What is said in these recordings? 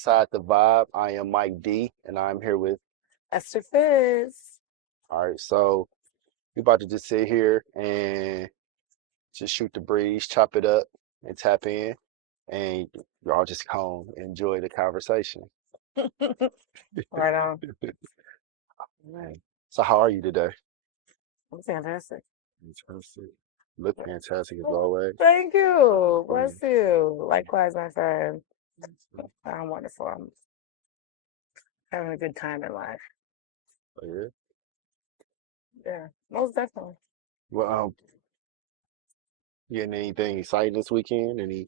Inside the Vibe. I am Mike D, and I'm here with. Esther Fitz. All right, so we about to just sit here and just shoot the breeze, chop it up, and tap in, and y'all just come enjoy the conversation. Right on. Right. So, how are you today? I'm fantastic. Fantastic. Look fantastic as Oh, always. thank you. Mm. Bless you. Likewise, my friend. I'm wonderful. I'm having a good time in life. Oh, yeah. Yeah, most definitely. Well, you getting anything exciting this weekend? Any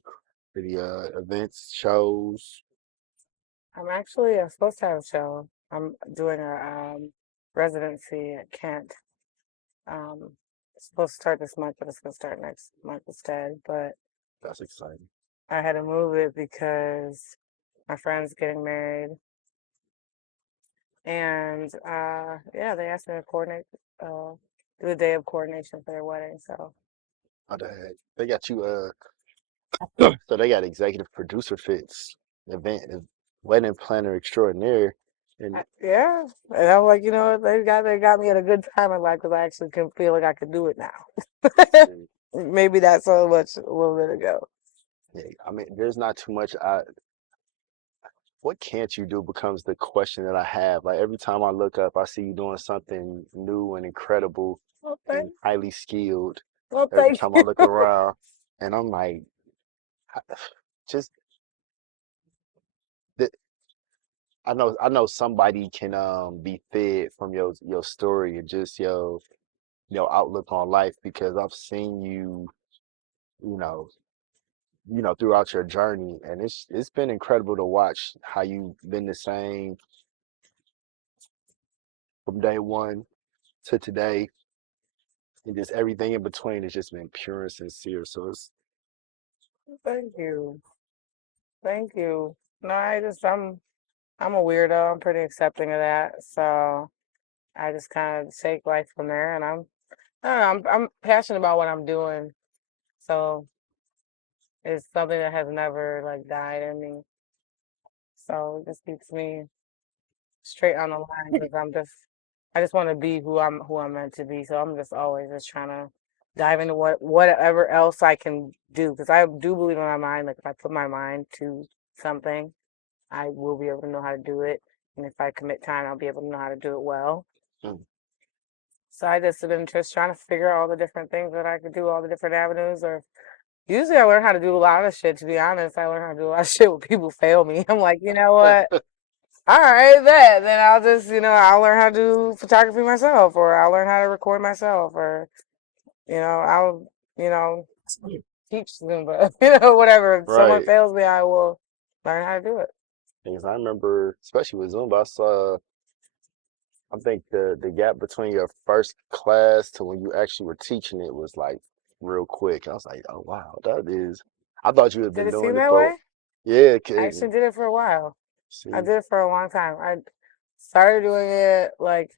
events, shows? I'm supposed to have a show. I'm doing a residency at Kent. It's supposed to start this month, but it's going to start next month instead. But That's exciting. I had to move it because my friend's getting married. And yeah, they asked me to coordinate, do a day of coordination for their wedding. So Oh, they got you. So they got executive producer Fitz, wedding planner extraordinaire, and yeah, and I'm like, you know what, they got me at a good time in life because I actually can feel like I could do it now. uh, Maybe not so much a little bit ago. yeah, I mean, there's not too much. What can't you do becomes the question that I have. Like every time I look up, I see you doing something new and incredible Well, and highly skilled. Every thank time I you. look around, and I'm like, just the, I know somebody can be fed from your story and just your outlook on life because I've seen you, you know, throughout your journey, and it's been incredible to watch how you've been the same from day one to today, and just everything in between has just been pure and sincere. So it's Thank you. Thank you. No, I'm a weirdo. I'm pretty accepting of that. So I just kind of take life from there, and I don't know, I'm passionate about what I'm doing. So it's something that has never like died in me. So it just keeps me straight on the line because I just want to be who I'm meant to be. So I'm just always just trying to dive into whatever else I can do because I do believe in my mind. Like if I put my mind to something, I will be able to know how to do it. And if I commit time, I'll be able to know how to do it well. mm, So I just have been just trying to figure out all the different things that I could do, all the different avenues. Or usually I learn how to do a lot of shit. To be honest, I learn how to do a lot of shit when people fail me. I'm like, you know what? All right, then I'll just, I'll learn how to do photography myself, or I'll learn how to record myself, or, I'll, you know, teach Zumba, whatever. If someone right. fails me, I will learn how to do it. Because I remember, especially with Zumba, I think the gap between your first class to when you actually were teaching it was like real quick. I was like, oh wow, that is. I thought you had Did been it seem doing it that for, way? yeah. I actually 'Cause- did it for a while. I see, did it for a long time. I started doing it like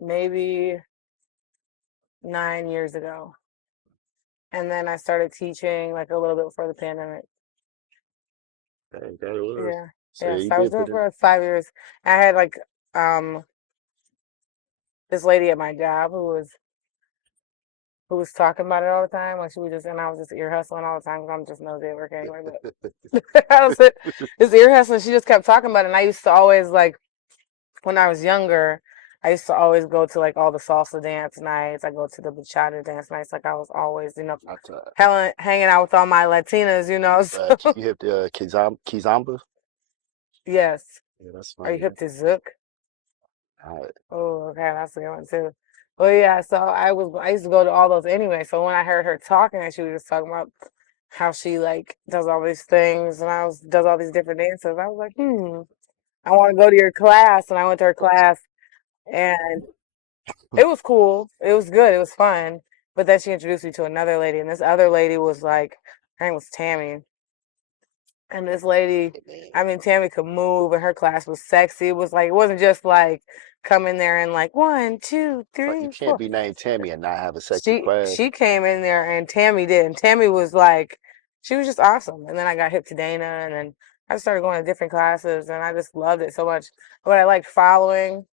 maybe 9 years ago. And then I started teaching like a little bit before the pandemic. that it was. Yeah. So Yeah. yeah, you So I was did doing put it in. for like 5 years. I had like um this lady at my job who was talking about it all the time. Like she was just and I was just ear hustling all the time because I'm just nosy at work anyway. But I was just ear hustling. She just kept talking about it. And I used to always like when I was younger, I used to always go to like all the salsa dance nights. I go to the bachata dance nights. Like I was always, I thought, hanging out with all my Latinas. So you hit the Kizamba. yes. Yeah, that's Are you funny. hip to Zouk? I, Oh, okay, that's a good one too. Well, yeah, so I used to go to all those anyway. So when I heard her talking and she was just talking about how she like does all these things and does all these different dances, I was like, I want to go to your class. And I went to her class and it was cool. It was good. It was fun. But then she introduced me to another lady, and this other lady was like, her name was Tammy. And this lady, I mean, Tammy could move, and her class was sexy. It was like, it wasn't just like come in there and like one, two, like you three, can't four. be named Tammy and not have a sexy She class. she came in there, and Tammy did, and Tammy was like, she was just awesome. And then I got hip to Dana, and then I started going to different classes, and I just loved it so much. But I liked following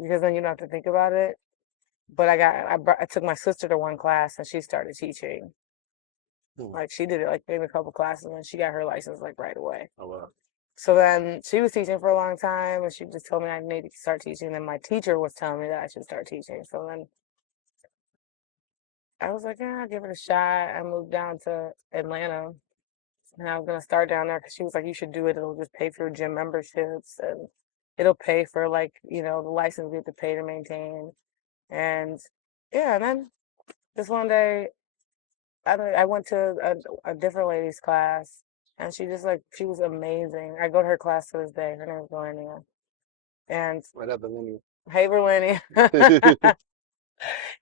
because then you don't have to think about it. But I took my sister to one class, and she started teaching. Hmm. Like she did it like maybe a couple classes, and she got her license like right away. Oh wow. So then she was teaching for a long time, and she just told me I needed to start teaching. Then my teacher was telling me that I should start teaching. So then I was like, yeah, I'll give it a shot. I moved down to Atlanta, and I was gonna start down there because she was like, you should do it. It'll just pay for your gym memberships, and it'll pay for like the license you have to pay to maintain. And yeah, and then this one day I went to a different lady's class, and she was amazing. I go to her class to this day. Her name is Millennia. And What up, Millennium? hey, Millennia.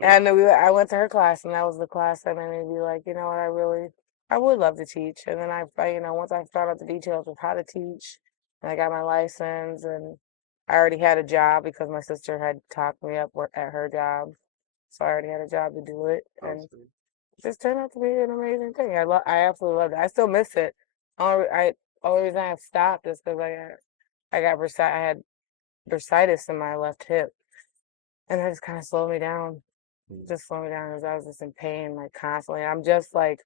And I went to her class, and that was the class that made me be like, you know what, I would love to teach. And then once I found out the details of how to teach, and I got my license, and I already had a job because my sister had talked me up at her job, so I already had a job to do it, and Awesome. it just turned out to be an amazing thing. I absolutely loved it. I still miss it. Only reason I have stopped is because I had bursitis in my left hip, and that just kind of slowed me down. Hmm. Just slowed me down because I was just in pain like constantly. I'm just like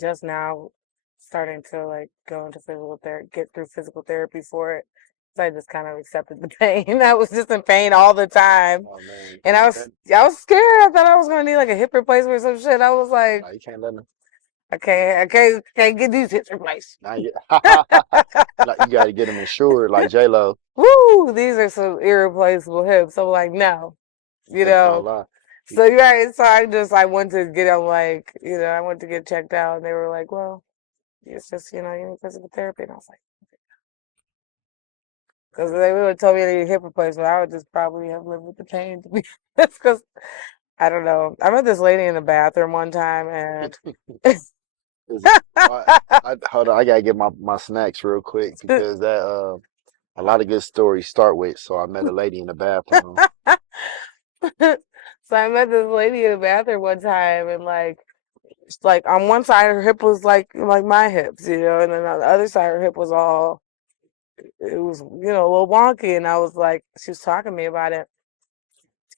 just now starting to like go into physical therapy, get through physical therapy for it. So I just kind of accepted the pain. I was just in pain all the time, Oh man, and that, I was scared. I thought I was gonna need like a hip replacement or some shit. I was like, nah, you can't let them. can't get these hips replaced. Nah, you, like, you got to get them insured, like J Lo. Woo, these are some irreplaceable hips. I'm like, no, you Hips don't know. lie. You- So you're right. So I went to get them like, I went to get checked out, and they were like, well, it's just, you need physical therapy. And I was like, because they would have told me I needed hip replacement, I would just probably have lived with the pain to be honest. Because I don't know. I met this lady in the bathroom one time, and Is it, hold on, I gotta get my snacks real quick because that a lot of good stories start with. So I met a lady in the bathroom. so I met this lady in the bathroom one time, and like on one side her hip was like my hips, and then on the other side her hip was all it was a little wonky, and I was like, she was talking to me about it,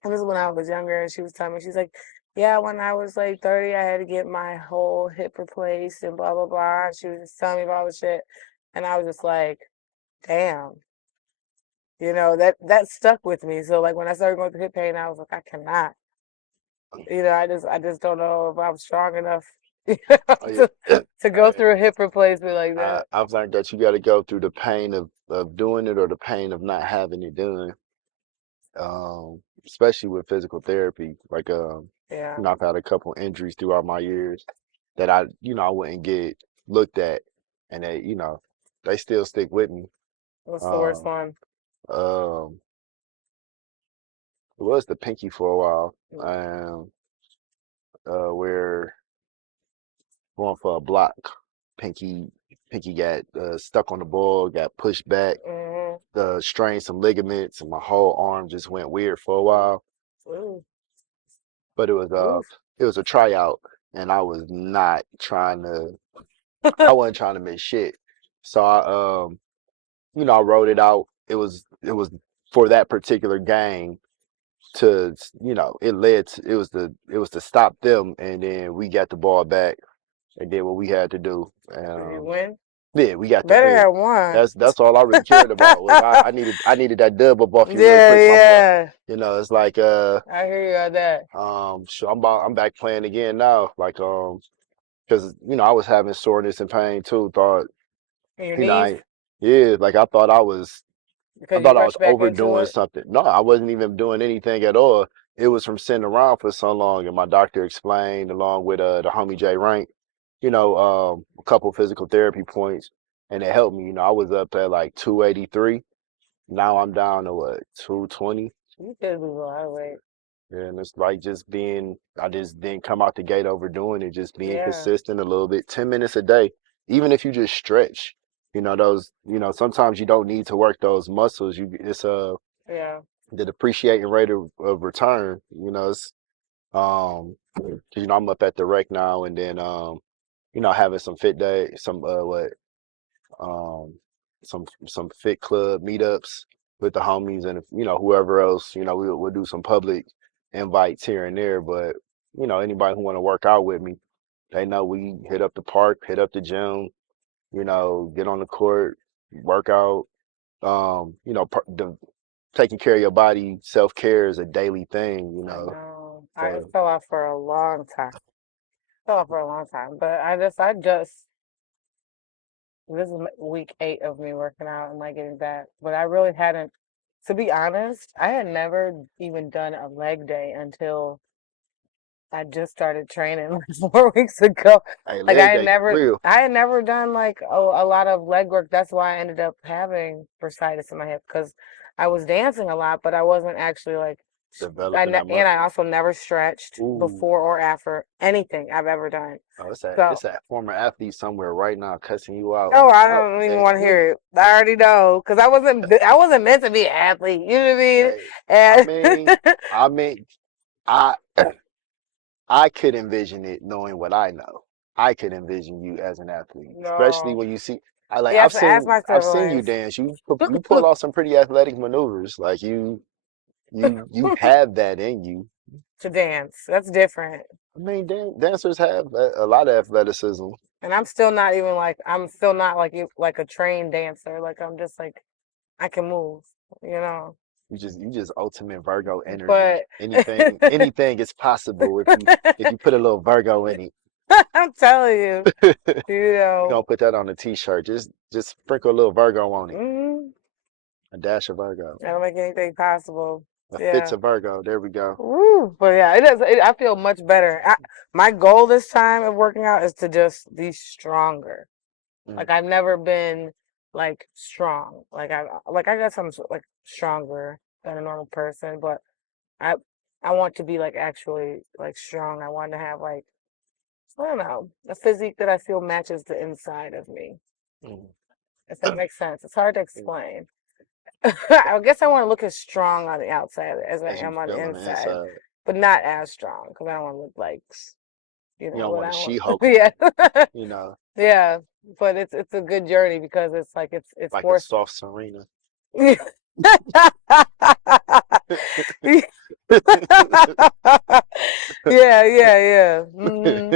and this is when I was younger, and she was telling me, she's like, yeah, when I was like 30, I had to get my whole hip replaced and blah blah blah. And she was just telling me about all the shit, and I was just like, damn, that stuck with me. So like when I started going through hip pain, I was like, I cannot. I just don't know if I'm strong enough, Oh yeah, to to go man. through a hip replacement like that. I've learned that you got to go through the pain of doing it or the pain of not having it done. Especially with physical therapy. Like Yeah. I've had a couple injuries throughout my years that I wouldn't get looked at, and they still stick with me. What's the worst Um, one? um, it was the pinky for a while, Mm. where going for a block, pinky pinky got stuck on the ball, got pushed back, Mm-hmm. strained some ligaments, and my whole arm just went weird for a while. Ooh. But Oof. it was a tryout, and I wasn't trying to miss shit. So I wrote it out. It was for that particular game to it was to stop them, and then we got the ball back and did what we had to do. Did you win? Yeah, we got the Better win. have won. That's all I really cared about was I needed that dub up off you real Yeah, quick, my boy. yeah. It's like I hear you on that. so I'm back playing again now. Like because I was having soreness and pain too. Thought In your you know knees? I yeah, like I Because you thought I was rushed back into overdoing it? something. No, I wasn't even doing anything at all. It was from sitting around for so long, and my doctor explained, along with the homie J Rank, a couple physical therapy points, and it helped me. I was up at like 283. Now I'm down to what, 220. You could lose a lot of weight. And it's like I just didn't come out the gate overdoing it, just being Yeah, consistent a little bit, 10 minutes a day. Even if you just stretch, sometimes you don't need to work those muscles. It's yeah. the depreciating rate of return, it's, 'cause, I'm up at the rec now and then, having some fit day, some, um, some fit club meetups with the homies and whoever else. We'll do some public invites here and there. But anybody who want to work out with me, they know we hit up the park, hit up the gym. Get on the court, work out. Taking care of your body, self care is a daily thing. I know. I So fell off for a long time. Fell off for a long time, but I just this is week 8 of me working out and like getting back. But I really hadn't, to be honest, I had never even done a leg day until I just started training like 4 weeks ago. hey, Like leg day for real. I had never done like a lot of leg work. That's why I ended up having bursitis in my hip because I was dancing a lot, but I wasn't actually like, Developing that and I muscle. also never stretched Ooh. before or after anything I've ever done. Oh, it's that So, it's that former athlete somewhere right now cussing you out. oh, I Oh, don't even hey, want to hear it. I already know because I wasn't meant to be an athlete. You know what I mean? hey, I And mean, I mean, I I could envision it knowing what I know. I could envision you as an athlete, especially no, when you see. I like you have to ask my I've seen you siblings dance. You pull off some pretty athletic maneuvers. Like you have that in you. to dance. That's different. I mean, dancers have a lot of athleticism. And I'm still not like like a trained dancer. Like I'm just like I can move, you know. You just ultimate Virgo energy. But Anything is possible if you put a little Virgo in I'm telling you, it. you We're know, gonna put that on a t-shirt. Just sprinkle a little Virgo on it. mm, A dash of Virgo. that'll make anything possible. A Fitz Yeah. of Virgo. There we go. Woo. But yeah, I feel much better. My goal this time of working out is to just be stronger. Mm, Like I've never been like strong. I guess I'm like stronger than a normal person, but I I want to be like actually like strong. I want to have like I don't know, a physique that I feel matches the inside of me. mm, If that makes sense. It's hard to mm. explain. I guess I want to look as strong on the outside as I As you am on the feel on the inside, inside. but not as strong because I don't want to look like You don't what want to I want. She-Hulk them, Yeah. you know, Yeah, but it's a good journey because it's like it's like a forced. soft Serena. Yeah, yeah, yeah.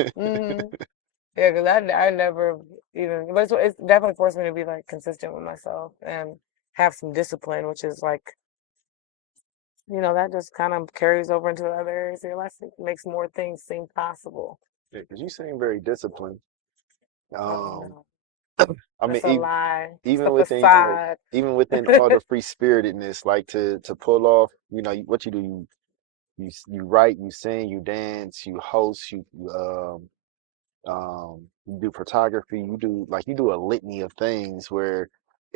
Yeah, because I never even, but it's definitely forced me to be like consistent with myself and have some discipline, which is like, that just kind of carries over into the other areas of your life. It makes more things seem possible. Yeah, because you seem very disciplined. Oh Um, no, I mean, that's a lie. It's the even within, facade. even within all the free spiritedness, like to pull off, what you do, you write, you sing, you dance, you host, you do photography, you do a litany of things where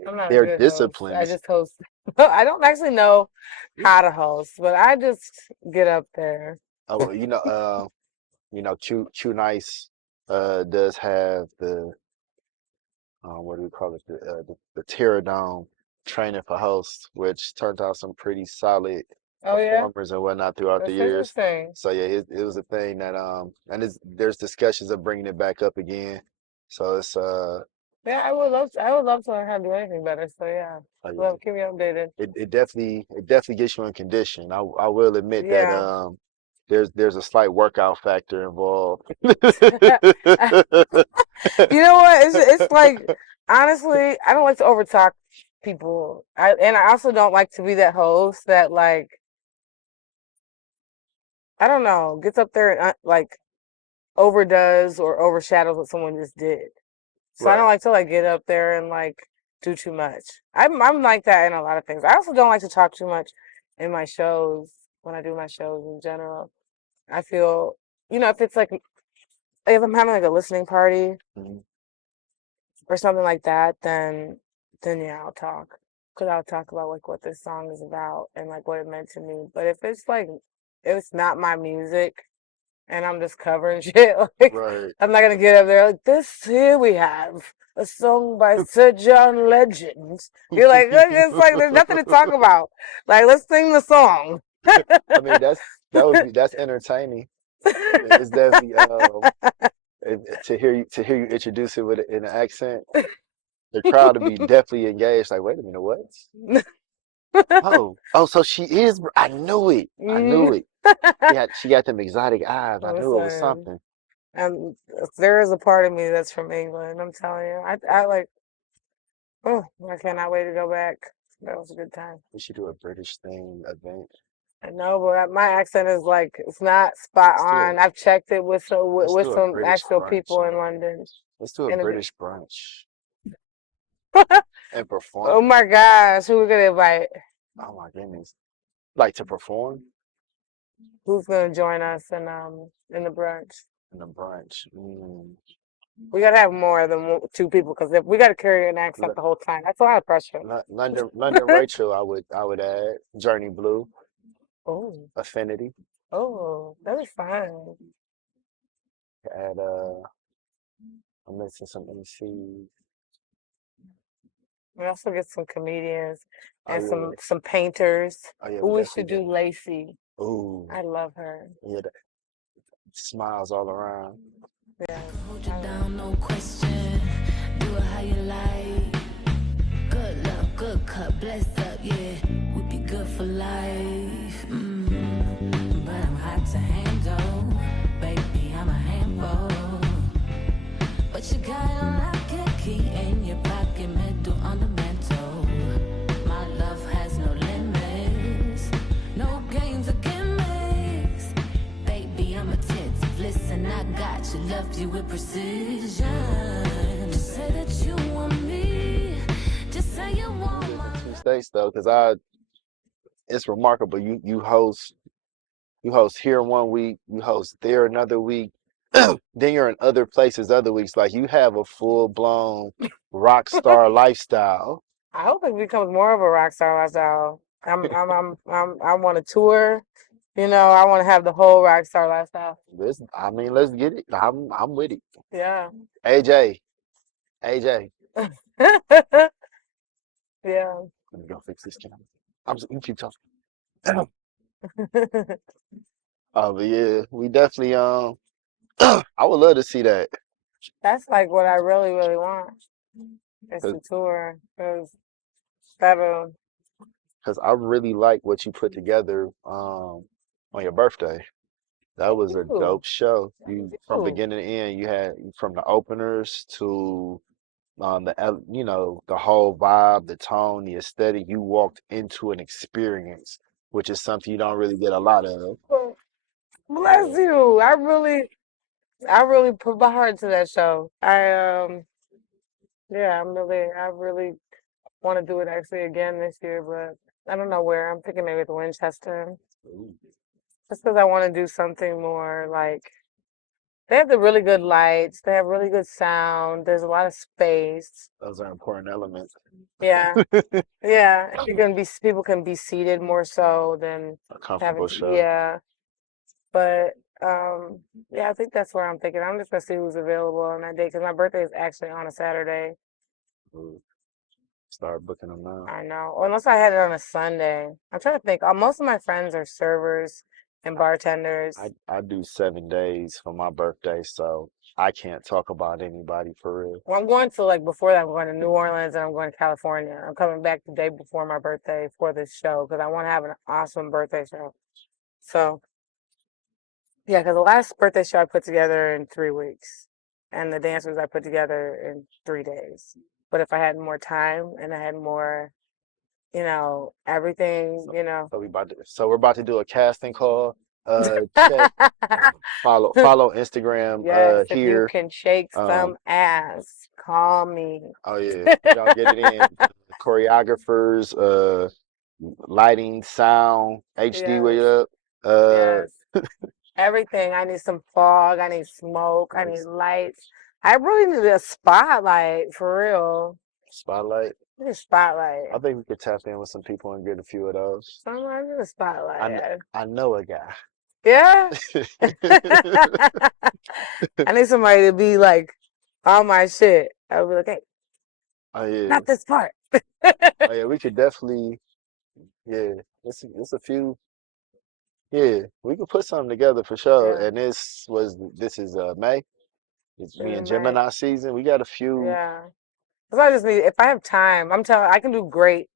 I'm not a they're good host. I disciplines. just host. I don't actually know how to host, but I just get up there. Oh, Chew Nice does have the what do we call it, the Terradome training for hosts, which turned out some pretty solid Oh yeah, performers and whatnot throughout the that's years. interesting. So yeah, it was a thing that and there's discussions of bringing it back up again. So it's Yeah, I would love to learn how to do anything better. So yeah, yeah, well, keep me updated. it definitely gets you in condition. I will admit that Yeah. there's a slight workout factor involved. You know what? It's like honestly, I don't like to overtalk people. I also don't like to be that host that like I don't know gets up there and like overdoes or overshadows what someone just did. So I don't Right. like to like get up there and like do too much. I'm like that in a lot of things. I also don't like to talk too much in my shows when I do my shows in general. I feel, if it's like if I'm having like a listening party Mhm. or something like that, then yeah, I'll talk. Cause I'll talk about like what this song is about and like what it meant to me. But if it's not my music and I'm just covering shit, like Right. I'm not gonna get up there like this. Here we have a song by Sir John Legend. You're like, it's like there's nothing to talk about. Like let's sing the song. I mean, that's entertaining. I mean, it's definitely to hear you introduce it with in an accent. the crowd to be definitely engaged. Like, wait a minute, what? Oh, so she is. I knew it. I knew Mm. it. She got them exotic eyes. I knew it was Listen, something. and there is a part of me that's from England. I'm telling you, I like. Oh, I cannot wait to go back. That was a good time. We should do a British thing event. I know, but my accent is like it's not spot Let's do a on. I've checked it with let's with do a some British actual brunch. people in London, Let's do a and British brunch and oh perform. my gosh, who we gonna invite? Oh my goodness. Like to perform Who's gonna join us in the brunch? in the brunch. We gotta have more than two people because if we gotta carry an accent L- the whole time, that's a lot of pressure. London Rachel, I would add Journey Blue, Oh, Affinity, oh, that was fun. add I'm missing some MCs. We also get some comedians Oh and yeah, some painters. oh yeah, we Ooh, we definitely should get. do Lacey. Ooh, I love her. yeah, smiles all around. Yes, Hold you I love down, no her. question. Do it how you like. Good love, good cup, bless up, yeah. We be good for life. But I'm hot to handle. Baby, I'm a handful. But you got it on lock and key in your pocket, middle on the mantle. My love has no limits. No games or gimmicks. Baby, I'm attentive. Listen, I got you. Left you with precision. Just say that you want me. Just say you You want live in my two states though, because it's remarkable. You host here one week, you host there another week, then you're in other places other weeks. Like you have a full blown rock star lifestyle. I hope it becomes more of a rock star lifestyle. I want to tour. You know, I want to have the whole rock star lifestyle. I mean, let's get it. I'm with it. Yeah. AJ, AJ, Yeah. let me go fix this camera. You keep talking. But yeah, we definitely I would love to see that That's like what I really, really want is because to tour. Cause that'll, I really like what you put together on your birthday. That thank was a you. dope show. Thank You from you. beginning to end, you had from the openers to the whole vibe, the tone, the aesthetic. You walked into an experience, which is something you don't really get a lot of. Well, bless Yeah. you. I really put my heart to that show. Yeah, I really want to do it actually again this year, but I don't know where. I'm thinking maybe at the Winchester. Ooh, Just because I want to do something more like they have the really good lights, they have really good sound, there's a lot of space. those are important elements. Yeah, yeah. You can be people can be seated more so than A having comfortable to, show. yeah. But yeah, I think that's where I'm thinking. I'm just gonna see who's available on that day because my birthday is actually on a Saturday. Ooh, start booking them now. I know. Or unless I had it on a Sunday. I'm trying to think. Most of my friends are servers and bartenders. I do 7 days for my birthday, so I can't talk about anybody for real. Well, I'm going to like before that. I'm going to New Orleans and I'm going to California. I'm coming back the day before my birthday for this show because I want to have an awesome birthday show. So yeah, because the last birthday show I put together in 3 weeks, and the dancers I put together in 3 days. But if I had more time and I had more, everything, So, so we're about to do a casting call. Check. Follow Instagram Yes, if you here. can shake Um, some ass, call me. oh yeah, we gonna get it in. Choreographers, lighting, sound, HD way Yes, up. Uh, yes. Everything. I need some fog. I need smoke. I need nice lights. I really need a spotlight for real. spotlight. I need a spotlight. I think we could tap in with some people and get a few of those. I need a I kn- spotlight. I know a guy. Yeah. I need somebody to be like on my shit. I'll be like, hey, Oh yeah. not this part. Oh yeah. We could definitely. Yeah. It's a few. Yeah. We could put something together for sure. Yeah. And this is May. It's me and My, Gemini season. We got a few. yeah. Because I just need, if I have time, I'm telling, I can do great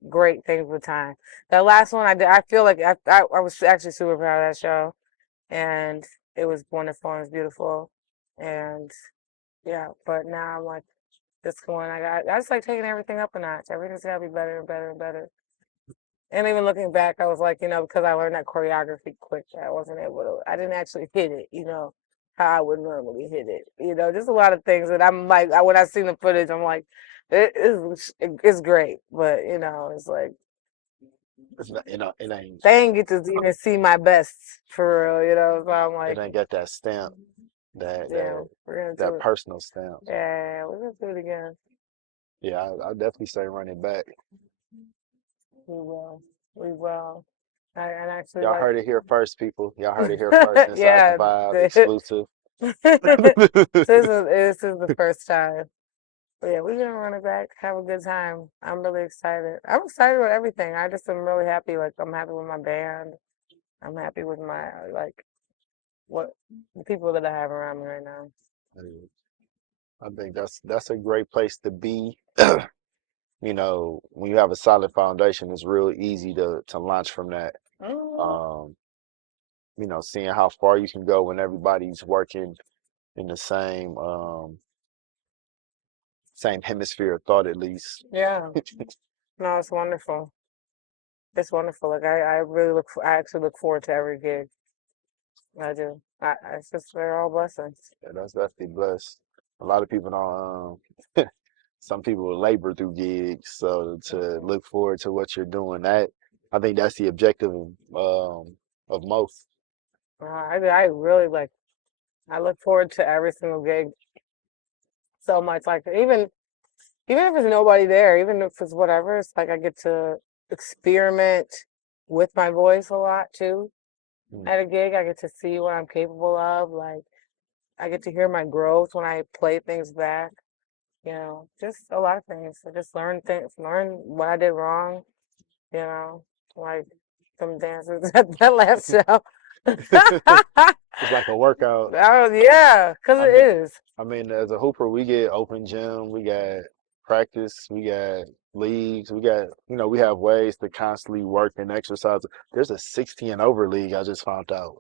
things with time. That last one I did, I feel like I was actually super proud of that show, and it was wonderful and it was beautiful, and yeah. But now I'm like, this one, I just like taking everything up a notch. Everything's gotta be better and better and better. And even looking back, I was like, because I learned that choreography quick, I wasn't able to, I didn't actually hit it, how I would normally hit it. Just a lot of things that I'm like, when I seen the footage, I'm like, it's great, but it's like It's not, it ain't they ain't get to even see my best for real, So I'm it like, ain't got that stamp, that yeah, that we're gonna do that it. personal stamp. Yeah, we're gonna do it again. Yeah, I definitely say run it back. We will. We will. And actually, Y'all like, heard it here first, people. Y'all heard it here first. Inside the yeah, Vibe exclusive. this is the first time. But yeah, we're gonna run it back, have a good time. I'm really excited. I'm excited with everything. I just am really happy. Like, I'm happy with my band. I'm happy with my like what the people that I have around me right now. I think that's a great place to be. When you have a solid foundation, it's real easy to launch from that. Mhm. Um, seeing how far you can go when everybody's working in the same hemisphere of thought at least. Yeah, no, it's wonderful. It's wonderful. Like I really I actually look forward to every gig. I do. It's just they're all blessings. Yeah, that's definitely blessed. A lot of people don't. Some people labor through gigs, so to Mhm. look forward to what you're doing, that I think that's the objective of most. I really like. I look forward to every single gig so much. Like even if there's nobody there, even if it's whatever, it's like I get to experiment with my voice a lot too. Mm. At a gig, I get to see what I'm capable of. Like I get to hear my growth when I play things back. Just a lot of things. I just learn what I did wrong. You know, like some dances at that last show. It's like a workout. Yeah, because I it mean, is. as a hooper, we get open gym, we got practice, we got leagues, we have ways to constantly work and exercise. There's a 60 and over league I just found out.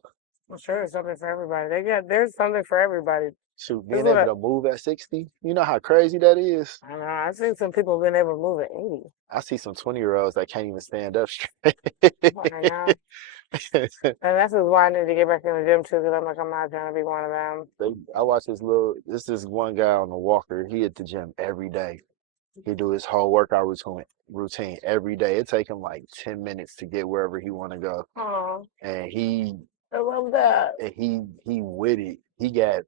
I'm sure there's something for everybody. There's something for everybody. Shoot, This is being what able to move at 60, you know how crazy that is? I don't know. I've seen some people been able to move at 80. I see some 20-year-olds that can't even stand up straight. I know. And that's just why I need to get back in the gym too, because I'm not trying to be one of them. I watch this one guy on the walker. He at the gym every day. He do his whole workout routine every day. It take him like 10 minutes to get wherever he want to go. Oh, And he I love that. and he with it. He got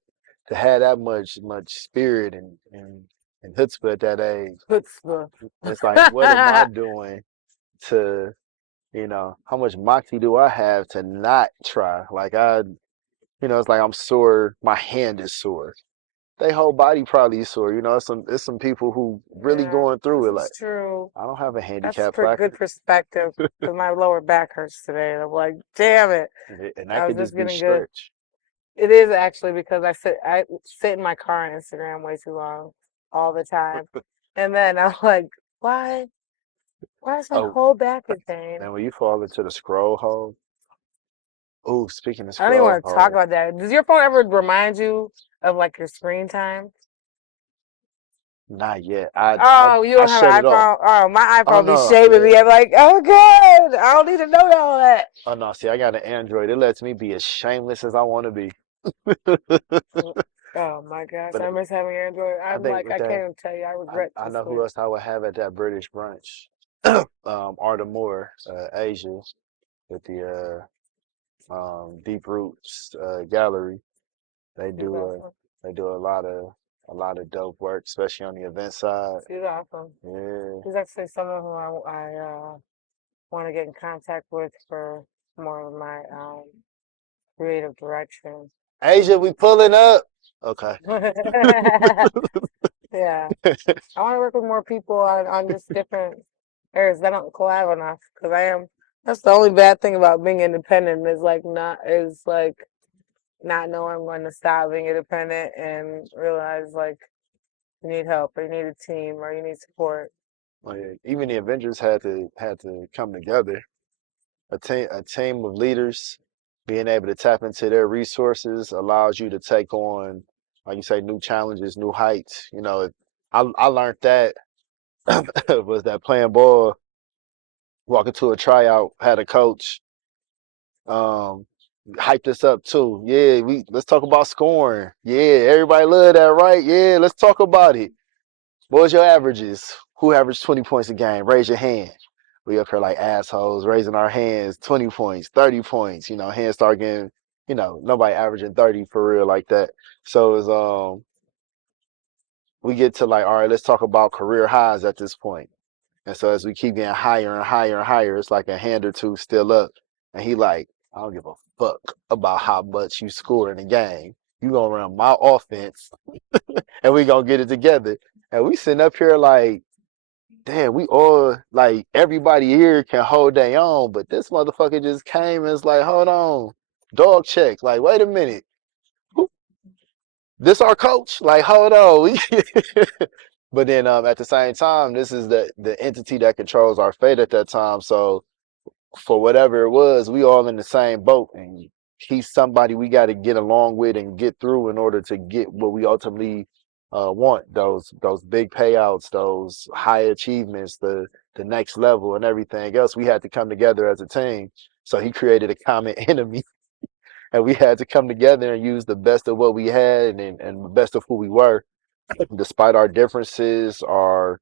to have that much spirit and chutzpah at that age. Chutzpah. It's like, what am I doing to, how much moxie do I have to not try? Like it's like I'm sore. My hand is sore. Their whole body probably is sore. It's some people who really Yeah, going this through it. is Like, true. I don't have a That's handicap good placard, perspective because my lower back hurts today. And I'm like, damn it. and that I was could just just be getting good. stretch. It is actually because I sit in my car on Instagram way too long all the time. And then I'm like, why? Why is my Oh, whole back in pain? and when you fall into the scroll hole, oh, speaking of I don't even scroll want to talk hole, about that. Does your phone ever remind you of like your screen time? not yet. I I Oh, you I don't have shut it an off. iPhone? Oh, my Oh iPhone be no, shaming yeah. me. I'm like, oh good. I don't need to know all that. Oh no, see, I got an Android. It lets me be as shameless as I want to be. Mm. Oh my gosh, But I miss having Android. I I'm think like, with I can't that, even tell you. I I, regret I to know who switch. else I would have at that British brunch. Artemore, Asia, with the Deep Roots Gallery. They She's do awesome. a lot of dope work, especially on the event side. She's awesome. Yeah, She's actually someone who I want to get in contact with for more of my creative direction. Asia, we pulling up. Okay. Yeah, I want to work with more people on just different areas that don't collab enough because I am. That's the only bad thing about being independent is not knowing when to stop being independent and realize like you need help, or you need a team, or you need support. Like, even the Avengers had to come together. A team of leaders being able to tap into their resources allows you to take on, like you say, new challenges, new heights. I learned that was that playing ball, walking to a tryout, had a coach um hyped us up too. Yeah, we let's talk about scoring. Yeah, everybody love that, right? Yeah, let's talk about it. What was your averages? Who averaged 20 points a game? Raise your hand. We up here like assholes, raising our hands, 20 points, 30 points, hands start getting, nobody averaging 30 for real like that. So it's we get to like, all right, let's talk about career highs at this point. And so as we keep getting higher and higher and higher, it's like a hand or two still up. And he like, I don't give a fuck about how much you score in the game. You gonna run my offense and we gonna get it together. And we sitting up here like, damn, we all like everybody here can hold their own, but this motherfucker just came and it's like, hold on, dog check. Like, wait a minute, this our coach? Like, hold on. But then at the same time, this is the entity that controls our fate at that time. So for whatever it was, we all in the same boat, and he's somebody we got to get along with and get through in order to get what we ultimately want, those big payouts, those high achievements, the next level, and everything else. We had to come together as a team. So he created a common enemy, and we had to come together and use the best of what we had and the best of who we were, despite our differences, our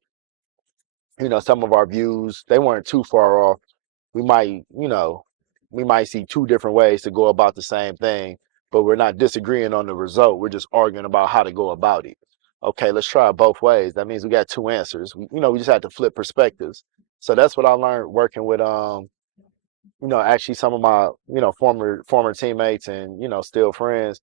some of our views. They weren't too far off. We might, we might see two different ways to go about the same thing, but we're not disagreeing on the result. We're just arguing about how to go about it. Okay, let's try it both ways. That means we got two answers. We just had to flip perspectives. So that's what I learned working with actually some of my, former teammates and, still friends.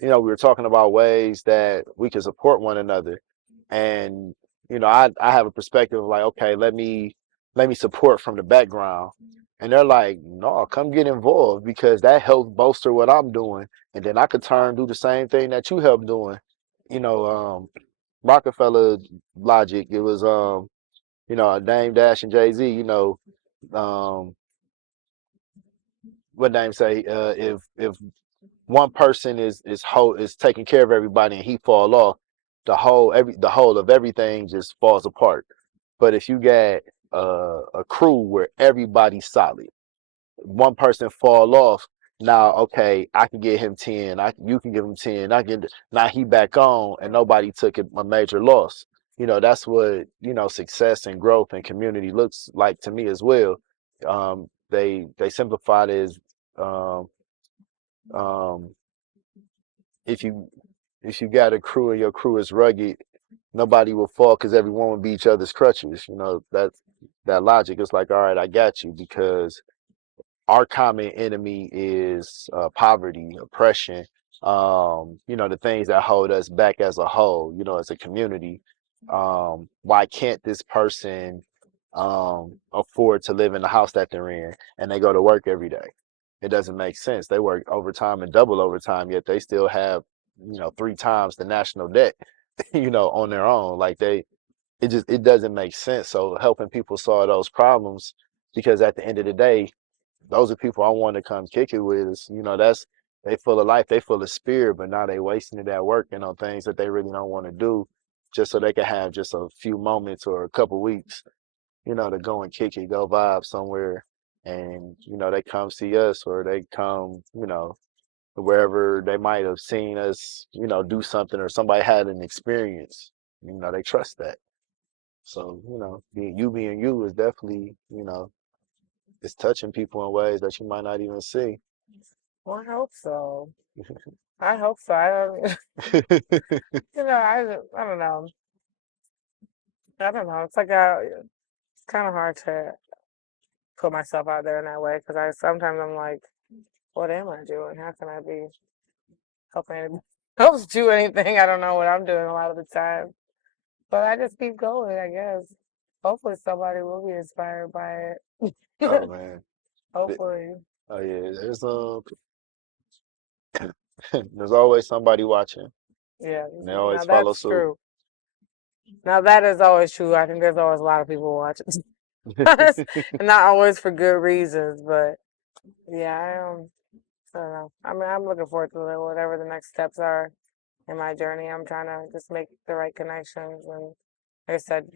We were talking about ways that we can support one another. And, I have a perspective of like, okay, let me support from the background. And they're like, no, come get involved because that helps bolster what I'm doing. And then I could turn do the same thing that you helped doing. You know, Rockefeller logic. It was Dame Dash and Jay-Z, um what Dame say, if one person is taking care of everybody and he fall off, the whole of everything just falls apart. But if you got a crew where everybody's solid, one person fall off, now okay, I can get him 10, you can give him 10, now he back on and nobody took a major loss. That's what, success and growth and community looks like to me as well. They simplified it as um, um, if you got a crew and your crew is rugged, nobody will fall because everyone will be each other's crutches. That logic is like, all right, I got you because our common enemy is poverty, oppression, the things that hold us back as a whole, as a community. Why can't this person afford to live in the house that they're in and they go to work every day? It doesn't make sense. They work overtime and double overtime, yet they still have, three times the national debt, on their own. Like it doesn't make sense. So helping people solve those problems, because at the end of the day, those are people I want to come kick it with. That's they full of life, they full of spirit, but now they wasting it at work and on things that they really don't want to do, just so they can have just a few moments or a couple weeks, to go and kick it, go vibe somewhere, and they come see us or they come, wherever they might have seen us, do something or somebody had an experience. They trust that. So being you is definitely it's touching people in ways that you might not even see. Well, I hope so. I hope so. I don't, I don't know. I don't know. It's like it's kind of hard to put myself out there in that way because sometimes I'm like, what am I doing? How can I be helping anybody else do anything? I don't know what I'm doing a lot of the time, but I just keep going, I guess. Hopefully somebody will be inspired by Oh it. man. Th- Hopefully. Oh yeah. There's always somebody watching, Yeah, and they now always follow that's suit. true. Now that is always true. I think there's always a lot of people watching, and not always for good reasons. But yeah, I don't know. I mean, I'm looking forward to whatever the next steps are in my journey. I'm trying to just make the right connections and, like I said,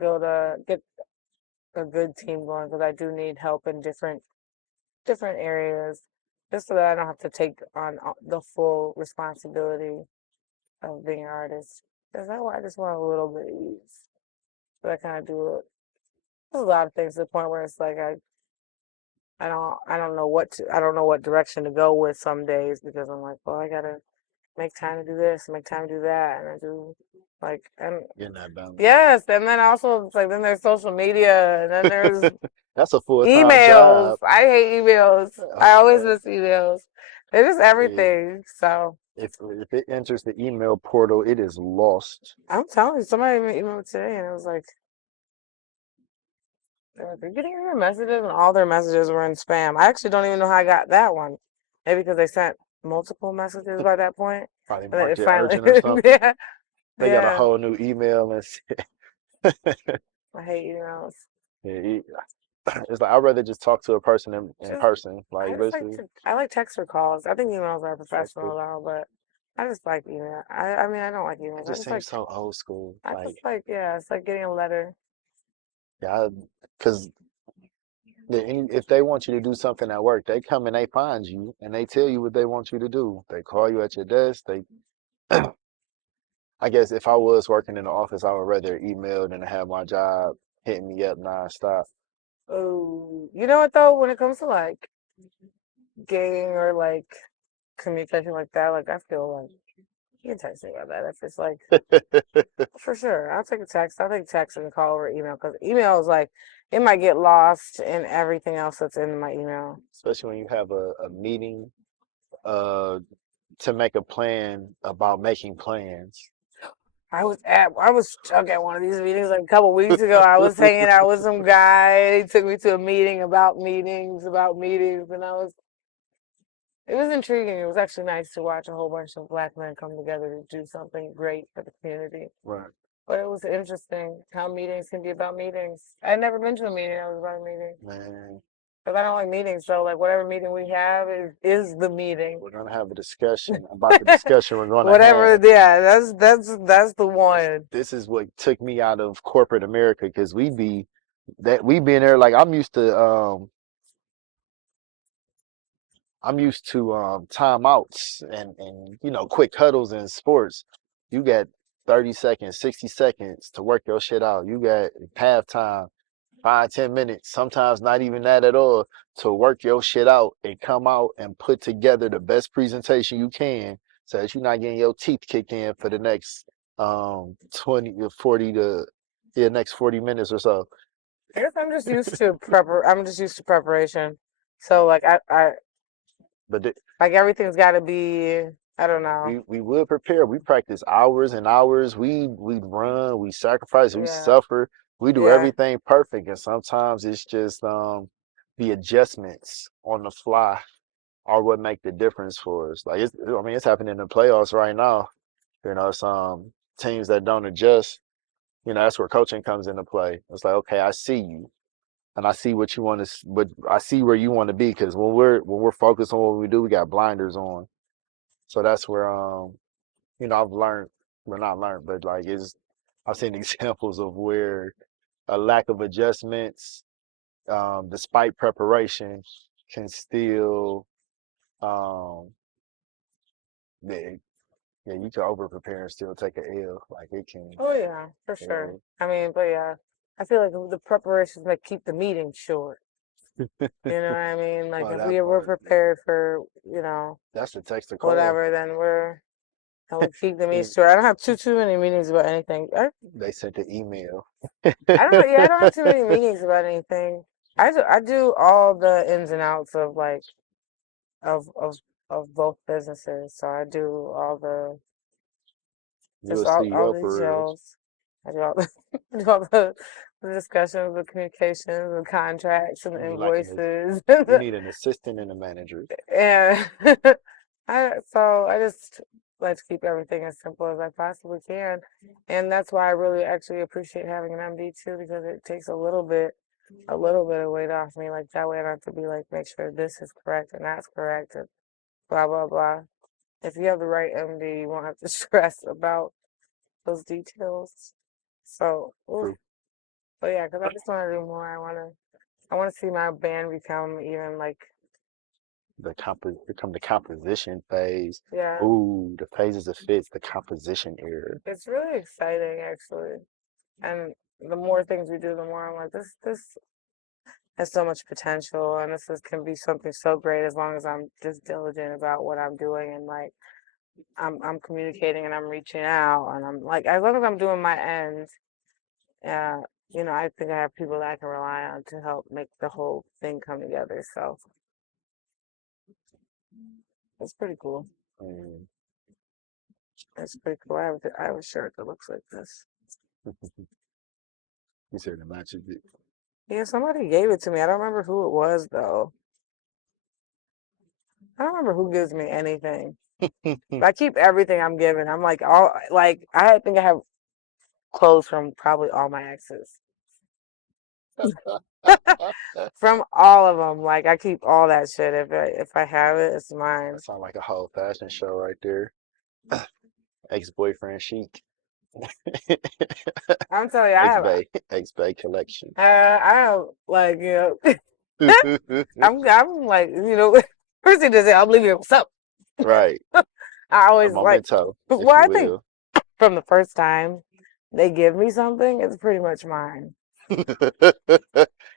get a good team going because I do need help in different areas, just so that I don't have to take on the full responsibility of being an artist. Because I just want a little bit of ease. But I kind of do it. There's a lot of things to the point where it's like I don't know what direction to go with some days because I'm like, well, I gotta make time to do this, make time to do that, and I do like and Getting that balance. yes, and then also it's like then there's social media, and then there's That's a full-time emails. job. I hate emails. I Oh always man. miss emails. They're just Yeah. everything. So If it enters the email portal, it is lost. I'm telling you, somebody emailed me today, and it was like, "Are you getting your messages?" And all their messages were in spam. I actually don't even know how I got that one. Maybe because they sent multiple messages by that point, Probably and then marked it it finally, urgent or something. yeah, They got a yeah. whole new email and I hate emails. yeah, it's like I'd rather just talk to a person in Just person. Like basically, I like text or calls. I think emails are texting. professional though, but I just like email. I mean I don't like It emails. just seems so old school. I Like just like yeah, it's like getting a letter. yeah, because if they want you to do something at work, they come and they find you and they tell you what they want you to do. They call you at your desk. They I guess if I was working in the office, I would rather email than to have my job hitting me up nonstop. Oh, you know what though? When it comes to like getting or like communication like that, like I feel like you can text me about that. If it's like for sure, I'll take a text. I'll take a text and call over email because email is like it might get lost in everything else that's in my email. Especially when you have a meeting uh, to make a plan about making plans. I was stuck at one of these meetings like a couple weeks ago. I was hanging out with some guy. He took me to a meeting about meetings, and it was intriguing. It was actually nice to watch a whole bunch of black men come together to do something great for the community. Right. But it was interesting how meetings can be about meetings. I'd never been to a meeting that was about a meeting. Man, Because I don't like meetings, so like whatever meeting we have is the meeting. we're gonna have a discussion about the discussion we're gonna Whatever, have. yeah, that's the This, one. this is what took me out of corporate America because we be in there like I'm used to timeouts and quick huddles in sports. You got 30 seconds, 60 seconds to work your shit out. You got halftime, 5, 10 minutes, sometimes not even that at all, to work your shit out and come out and put together the best presentation you can so that you're not getting your teeth kicked in for the next 20 to 40 to yeah, next 40 minutes or so. I guess I'm just used to preparation. So like I But like everything's gotta be I don't know. we would prepare. We practice hours and hours. We run, we sacrifice, we Yeah. suffer, we do Yeah. everything perfect. And sometimes it's just the adjustments on the fly are what make the difference for us. Like I mean, it's happening in the playoffs right now. Some teams that don't adjust, that's where coaching comes into play. It's like, okay, I see you, and I see what you want to, but I see where you want to be. Because when we're focused on what we do, we got blinders on. So that's where I've learned, well, not learned, but like I've seen examples of where a lack of adjustments, despite preparation, can still, um, yeah, yeah, you can over prepare and still take a L. Like it can, Oh yeah, for yeah. sure. I mean, but yeah, I feel like the preparations like keep the meeting short. You know what I mean? Like Well, if that we're part, prepared for, that's the text to call. whatever, then and we keep the meeting E- short. I don't have too many meetings about anything. They sent the email. I don't have too many meetings about anything. I do all the ins and outs of like of of of both businesses. So I do all the You're just a all CEO the for real. details. I do all the, I do all the discussions, the communications, the contracts, and the You like invoices, you need an assistant and a manager. and so I just like to keep everything as simple as I possibly can. And that's why I really actually appreciate having an MD too, because it takes a little bit of weight off me. Like that way I don't have to be like, make sure this is correct and that's correct and blah, blah, blah. If you have the right MD, you won't have to stress about those details. So, oof. True. But yeah, because I just want to do more. I want to see my band become even like, Become the composition phase. yeah, Ooh, the phases of Fitz, the composition era. it's really exciting actually. And the more things we do, the more I'm like, this has so much potential, and can be something so great as long as I'm just diligent about what I'm doing and like I'm communicating and I'm reaching out and I'm like as long as I'm doing my end, uh, I think I have people that I can rely on to help make the whole thing come together. So it's pretty cool. Mm. It's pretty cool. I have a shirt that looks like this. You said the matches it. Yeah, somebody gave it to me. I don't remember who it was though. I don't remember who gives me anything. But I keep everything I'm given. I'm like all like I think I have clothes from probably all my exes. From all of them. Like I keep all that shit. If I have it, it's mine. That sounds like a whole fashion show right there. Ex-boyfriend chic. I'm telling you, Ex-bay collection. I have like I'm like first thing to say I'm leaving. What's up? Right. I A always like. memento, if Well, you I think will. from the first time they give me something, it's pretty much mine.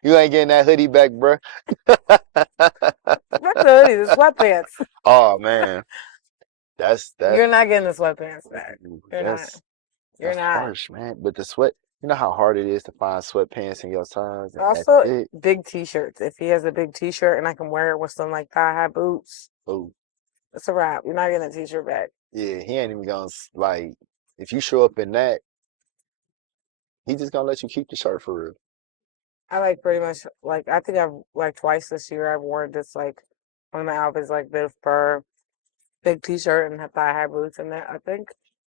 You ain't getting that hoodie back, bruh. Not the hoodie, the sweatpants. Oh man, that's that. You're not getting the sweatpants back. You're not. That's You're that's not. harsh, man. But the sweat, you know how hard it is to find sweatpants in your size and Also, fit. big t-shirts. If he has a big t-shirt and I can wear it with some like thigh-high boots, Oh, it's a wrap. You're not getting a t-shirt back. yeah, he ain't even gonna like. If you show up in that, he just gonna let you keep the shirt for real. I like pretty much like I think I've like twice this year I've worn this like one of my outfits like this fur, big t-shirt and thigh-high boots, and that I think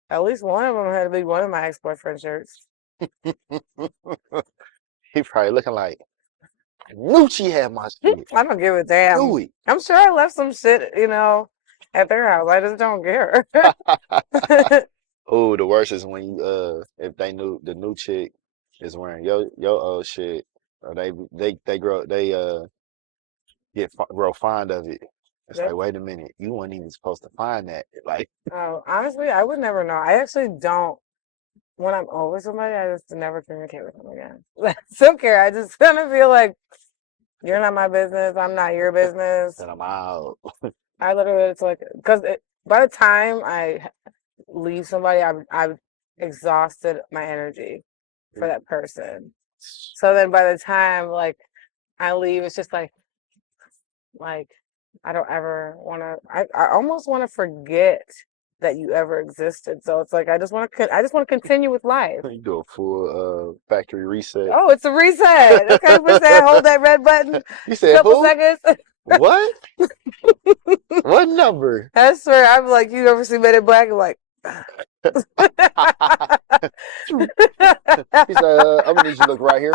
at least one of them had to be one of my ex-boyfriend shirts. He probably looking like I knew she had my shit. I don't give a damn. Knew it. I'm sure I left some shit, at their house. I just don't care. Oh, the worst is when you if they knew the new chick is wearing your old shit, or they grow fond of it. It's That- like, wait a minute, you weren't even supposed to find that. Like, honestly, I would never know. I actually don't. When I'm over somebody, I just never communicate with them again. I don't care. I just kind of feel like you're not my business. I'm not your business. that I'm out. I literally, it's like, because by the time I leave somebody, I've exhausted my energy for that person. So then by the time like I leave, it's just like I don't ever want to. I almost want to forget that you ever existed. So it's like I just want to continue with life. You do a full factory reset. Oh, it's a reset. Okay, reset. Hold that red button. You said Couple who? seconds. What? What number? I swear, I'm like you ever see Men in Black? I'm like. He said, I'm gonna need you to look right here.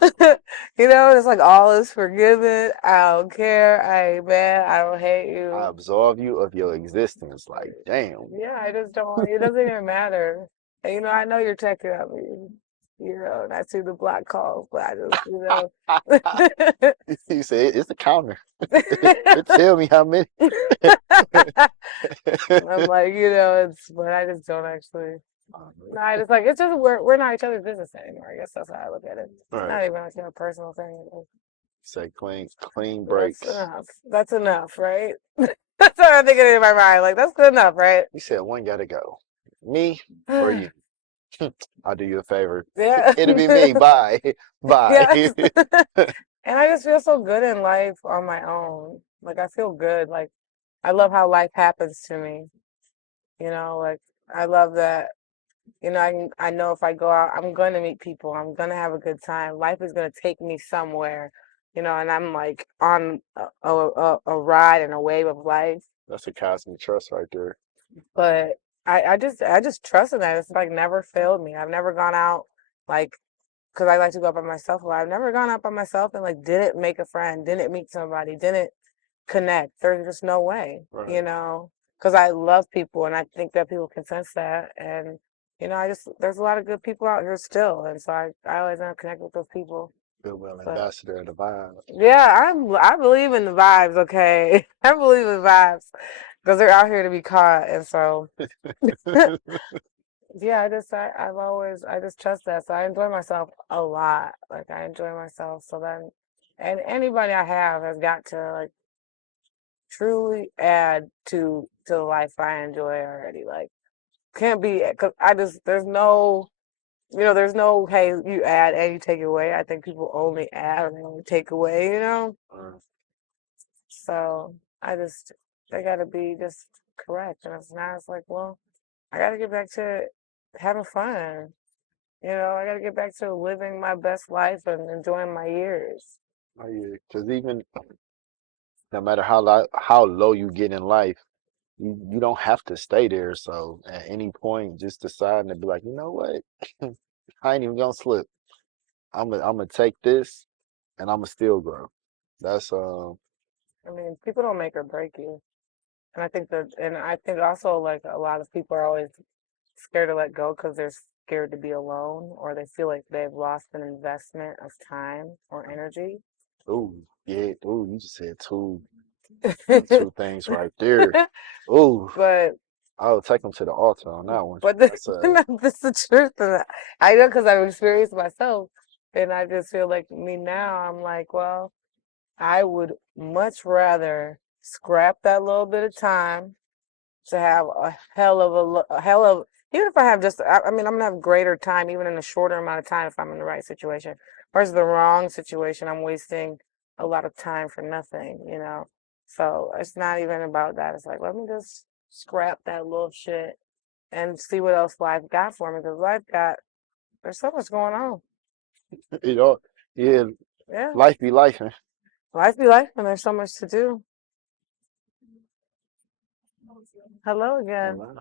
It's like all is forgiven. I don't care. I ain't mad. I don't hate you. I absolve you of your existence. Like, damn. Yeah, I just don't. It doesn't even matter. And I know you're checking on me. And I see the block calls, but I just. You said it's the counter. It tell me how many. I'm like, but I just don't actually. No, I just like it's just we're not each other's business anymore. I guess that's how I look at it. All Not right. even like a personal thing. Say clean That's breaks. enough. That's enough, right? That's what I'm thinking in my mind. Like that's good enough, right? You said one gotta go. Me or you? I'll do you a favor. Yeah. It'll be me. Bye. Bye. Yes. And I just feel so good in life on my own. Like I feel good. Like I love how life happens to me. Like I love that. I know if I go out, I'm going to meet people. I'm going to have a good time. Life is going to take me somewhere, and I'm like on a ride and a wave of life. That's a cosmic trust right there. But I just trusted that. It's like never failed me. I've never gone out like because I like to go out by myself a lot. I've never gone out by myself and like didn't make a friend, didn't meet somebody, didn't connect. There's just no way, Right. because I love people and I think that people can sense that. And, there's a lot of good people out here still. And so I always want to connect with those people. Goodwill But ambassador of the vibe. yeah, I believe in the vibes, okay? I believe in vibes because they're out here to be caught. And so, yeah, I just trust that. So I enjoy myself a lot. Like I enjoy myself. So then, and anybody I have has got to like truly add to the life I enjoy already. Like can't be because I just there's no hey you add and you take away. I think people only add and they only take away. Mm. So they gotta be just correct. And it's not, it's like, well, I gotta get back to having fun. I gotta get back to living my best life and enjoying my years. Oh yeah, because even no matter how low you get in life, you don't have to stay there. So at any point, just deciding to be like, you know what, I ain't even gonna slip. I'm gonna take this, and I'm gonna still grow. That's I mean, people don't make or break you. And I think also like a lot of people are always scared to let go because they're scared to be alone or they feel like they've lost an investment of time or energy. ooh yeah, ooh you just said two things right there. Ooh, But I'll take them to the altar on that one. but That's this is the truth, and I know because I've experienced myself, and I just feel like me now. I'm like, well, I would much rather scrap that little bit of time to have a hell of even if I have just I mean I'm gonna have greater time even in a shorter amount of time if I'm in the right situation versus the wrong situation. I'm wasting a lot of time for nothing. So it's not even about that. It's like let me just scrap that little shit and see what else life got for me because there's so much going on. you know, yeah, Yeah, life be life, life be life and there's so much to do. Hello again. man.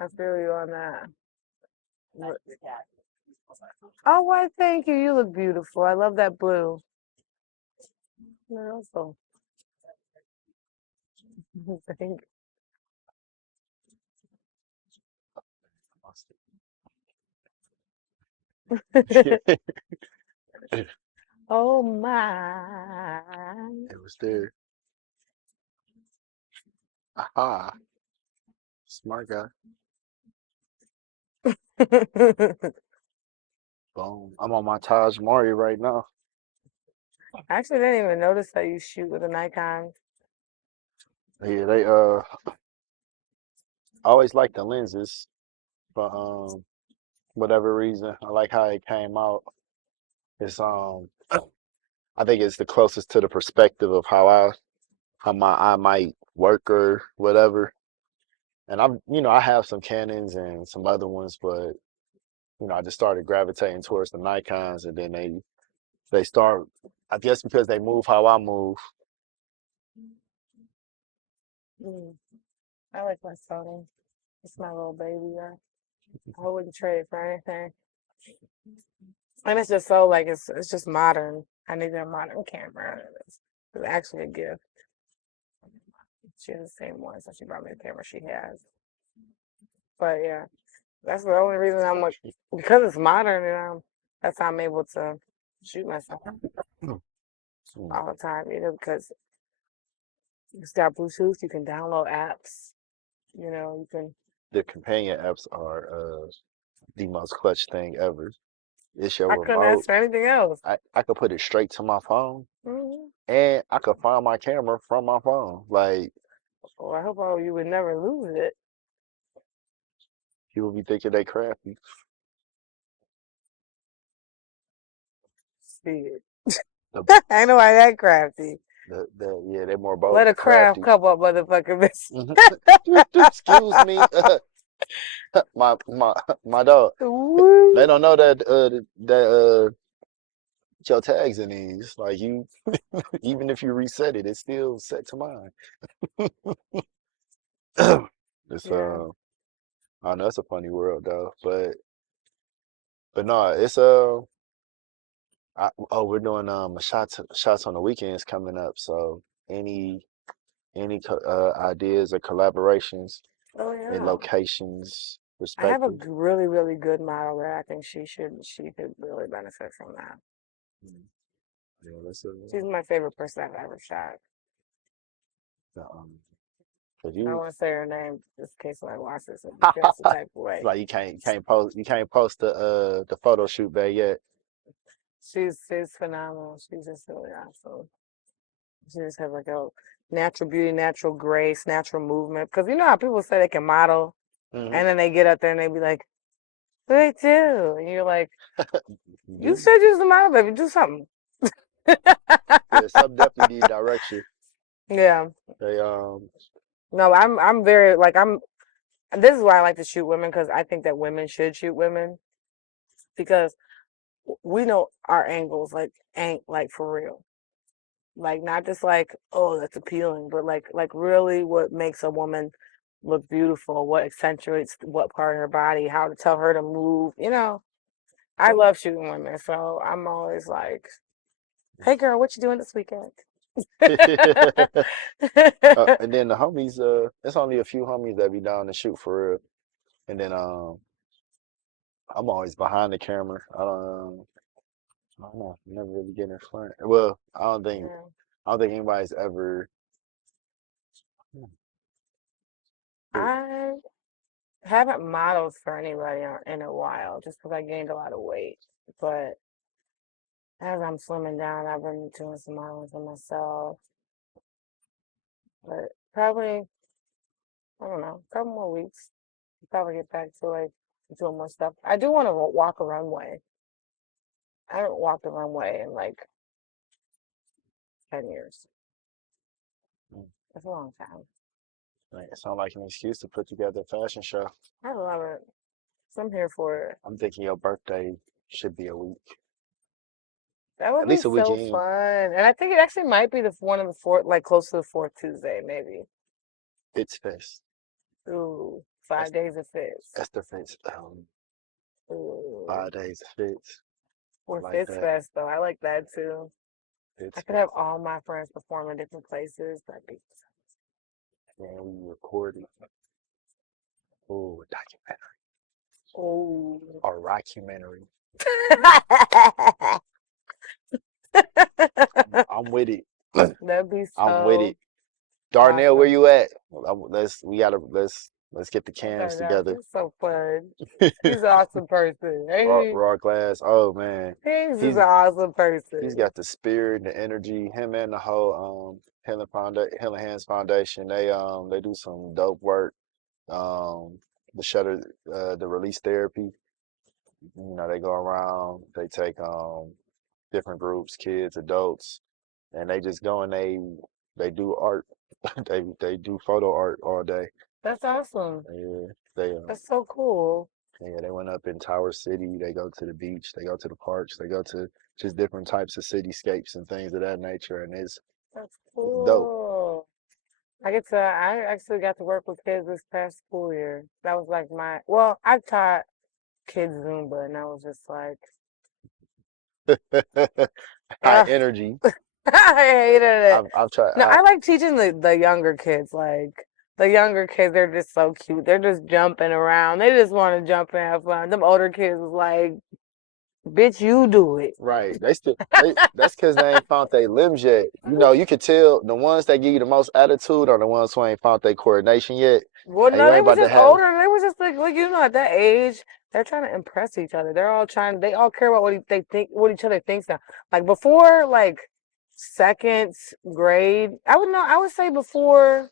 I feel you on that. Oh, why, thank you. You look beautiful. I love that blue. You're also. Thank you. It Oh my. was there. Aha, smart guy. Boom. I'm on my Taj Mari right now. I actually didn't even notice that you shoot with a Nikon. Yeah, they I always like the lenses, but whatever reason, I like how it came out. It's I think it's the closest to the perspective of how my eye might work or whatever. And I have some Canons and some other ones, but I just started gravitating towards the Nikons, and then they start, I guess because they move how I move. Mm, I like my Sony. It's my little baby. I wouldn't trade it for anything. And it's just so like it's just modern. I need a modern camera. It's actually a gift. She has the same one, so she brought me the camera she has. But yeah, that's the only reason I'm like because it's modern and that's how I'm able to shoot myself Mm. Mm. all the time. Because it's got Bluetooth, you can download apps. You can. The companion apps are the most clutch thing ever. It's your I couldn't ask remote. for anything else. I could put it straight to my phone, Hmm. and I could find my camera from my phone. Like Well, I hope you would never lose it. people be thinking they crafty. See it. The I know why that crafty. yeah, they're more Let bold a craft crafty. come up, motherfucker. Miss. Mhm. Excuse me, my dog. They Woo. don't know that put your tags in these. Like you, even if you reset it, it's still set to mine. It's Yeah. I know it's a funny world though, but no, it's we're doing shots on the weekends coming up. So any ideas or collaborations Oh in yeah. locations I have a respective? really, really good model that I think she could really benefit from that. Mm. Yeah, She's my favorite person I've ever shot. um, 'cause I don't you want to say her name just in case somebody watches it and feels the type of way. like you can't post the photo shoot back yet. She's phenomenal. She's just really awesome. She just has like a natural beauty, natural grace, natural movement. Because you know how people say they can model, Hmm. and then they get up there and they be like, "What do they do?" And you're like, You "You do? said you was the model, baby. Do something." Yeah, some definitely need direction. Yeah. They No, I'm very like I'm. This is why I like to shoot women because I think that women should shoot women because we know our angles like ain't like for real. Like not just like, oh, that's appealing, but like really what makes a woman look beautiful, what accentuates what part of her body, how to tell her to move, you know. I love shooting women, so I'm always like, hey girl, what you doing this weekend? and then the homies, it's only a few homies that be down to shoot for real. And then I'm always behind the camera. I don't know, never really get in front. Well, Yeah. I don't think anybody's ever. Hmm, shoot. I haven't modeled for anybody in a while just because I gained a lot of weight. But as I'm slimming down, I've been doing some modeling for myself. But probably, I don't know, a couple more weeks. Probably get back to like doing more stuff. I do want to walk a runway. I haven't walked a runway in like 10 years. Mm. That's a long time. Like, it sounds like an excuse to put together a fashion show. I love it. So I'm here for it. I'm thinking your birthday should be a week, That would at be least a so weekend. fun. And I think it actually might be the one of the fourth, like close to the fourth Tuesday, maybe. Fitz Fest. Ooh, Es- 5 days of fits. Esther Fitz. Ooh. 5 days of Fitz. I Or like Fits that. Fest, though. I like that too. I Fitz could have Fest. all my friends perform in different places. That'd be And we recorded. Oh, a documentary oh. or rockumentary. I'm with it. That'd be I'm with so it. Darnell, where awesome. you at? Let's get the cams Okay, that's together. just so fun. He's an awesome person. Ain't Raw glass. Oh man, He's just he's an awesome he's person. got the spirit, the energy. Him and the whole Healing Hands Foundation. They do some dope work. Um, the shutter, the release therapy. You know, they go around. They take different groups, kids, adults, and they just go and they do art. They do photo art all day. That's awesome. Yeah, they That's so cool. yeah, they went up in Tower City. They go to the beach. They go to the parks. They go to just different types of cityscapes and things of that nature. And That's it's dope. cool. I actually got to work with kids this past school year. That was like well, I've taught kids Zumba and I was just like, High ugh, energy. I hated it. I've tried. No, I like teaching the younger kids. Like the younger kids, they're just so cute. They're just jumping around. They just want to jump and have fun. Them older kids is like, bitch, you do it. Right. That's because they ain't found their limbs yet. You know, you could tell the ones that give you the most attitude are the ones who ain't found their coordination yet. Well, And no, you they ain't was about to just have older. They was just like you know, at that age, they're trying to impress each other. They all care about they think, what each other thinks now. Like before, like second grade, I would say before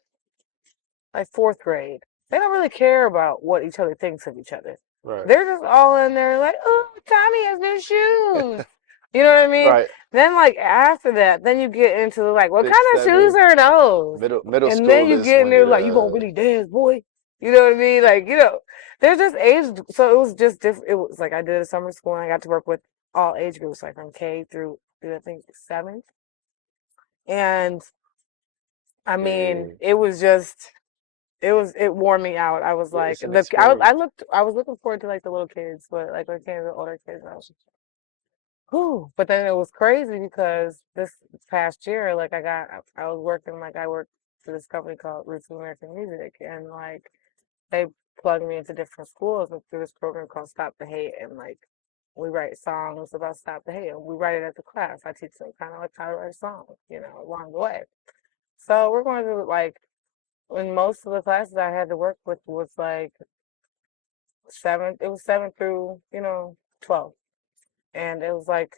like fourth grade, they don't really care about what each other thinks of each other. right. They're just all in there like, oh, Tommy has new shoes. You know what I mean? Right. Then like after that, then you get into like, what kind Six, of shoes seven, are those? middle And then school you is get in when there it like, you gonna really dance, boy? You know what I mean? Like, you know, they're just age. So it was just different. It was like I did a summer school and I got to work with all age groups, like from K through I think seventh. And I mean, Yeah, it was just it wore me out. I was like it's an I experience. looked I was looking forward to like the little kids, but like when it came to the older kids, I was whew. But then it was crazy because this past year, like I was working like I worked for this company called Roots of American Music, and like they plugged me into different schools and through this program called Stop the Hate, and like we write songs about Stop the Hate, and we write it at the class. I teach them kind of like how to write a song, along the way. So we're going to like in most of the classes I had to work with was like seven. It was seven through 12, and it was like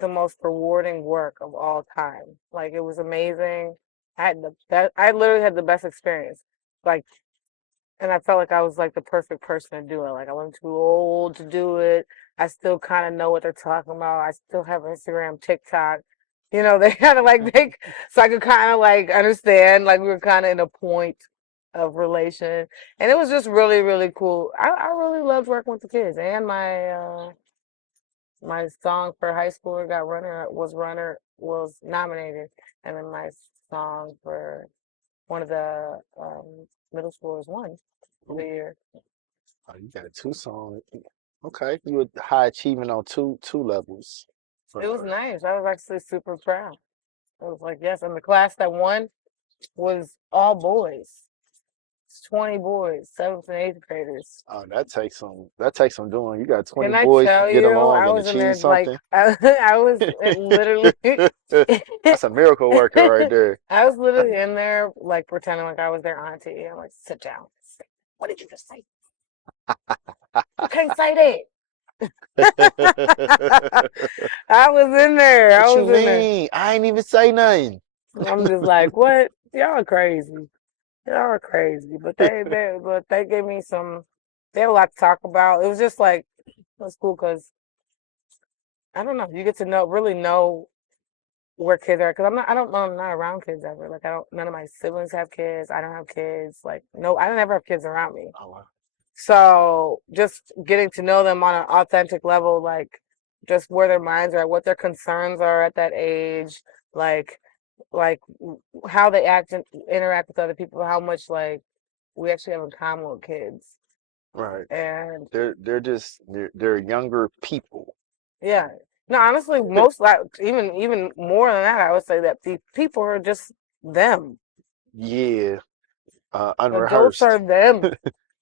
the most rewarding work of all time. Like it was amazing. I literally had the best experience. Like, and I felt like I was like the perfect person to do it. Like I wasn't too old to do it. I still kind of know what they're talking about. I still have Instagram, TikTok. They kind of like so I could kind of like understand. Like we were kind of in a point of relation, and it was just really, really cool. I really loved working with the kids, and my song for high schooler got was nominated, and then my song for one of the middle schoolers won the Ooh, year. oh, you got a two song. Okay, you were high achieving on two levels. It was For nice. I was actually super proud. I was like, yes, and the class that won was all boys. It's 20 boys, seventh and eighth graders. that takes some doing. You got 20 Can I boys to tell get you, along I and was in there achieve like something. I was literally That's a miracle worker right there. I was literally in there like pretending like I was their auntie. I'm like, sit down. What did you just say? You can't say that. I was in there. I What you was in there. mean? I ain't even say nothing. I'm just like, what? Y'all are crazy. Y'all are crazy. But they gave me some. They had a lot to talk about. It was just like it was cool because I don't know. You get to really know where kids are because I'm not around kids ever. Like I don't. None of my siblings have kids. I don't have kids. Like no, I don't ever have kids around me. Oh, wow. So just getting to know them on an authentic level, like just where their minds are, what their concerns are at that age, like like how they act and interact with other people, how much like we actually have in common with kids. Right. And They're younger people. yeah, no, honestly, most like even more than that, I would say that the people are just them. Yeah. Adults are Unrehearsed. them.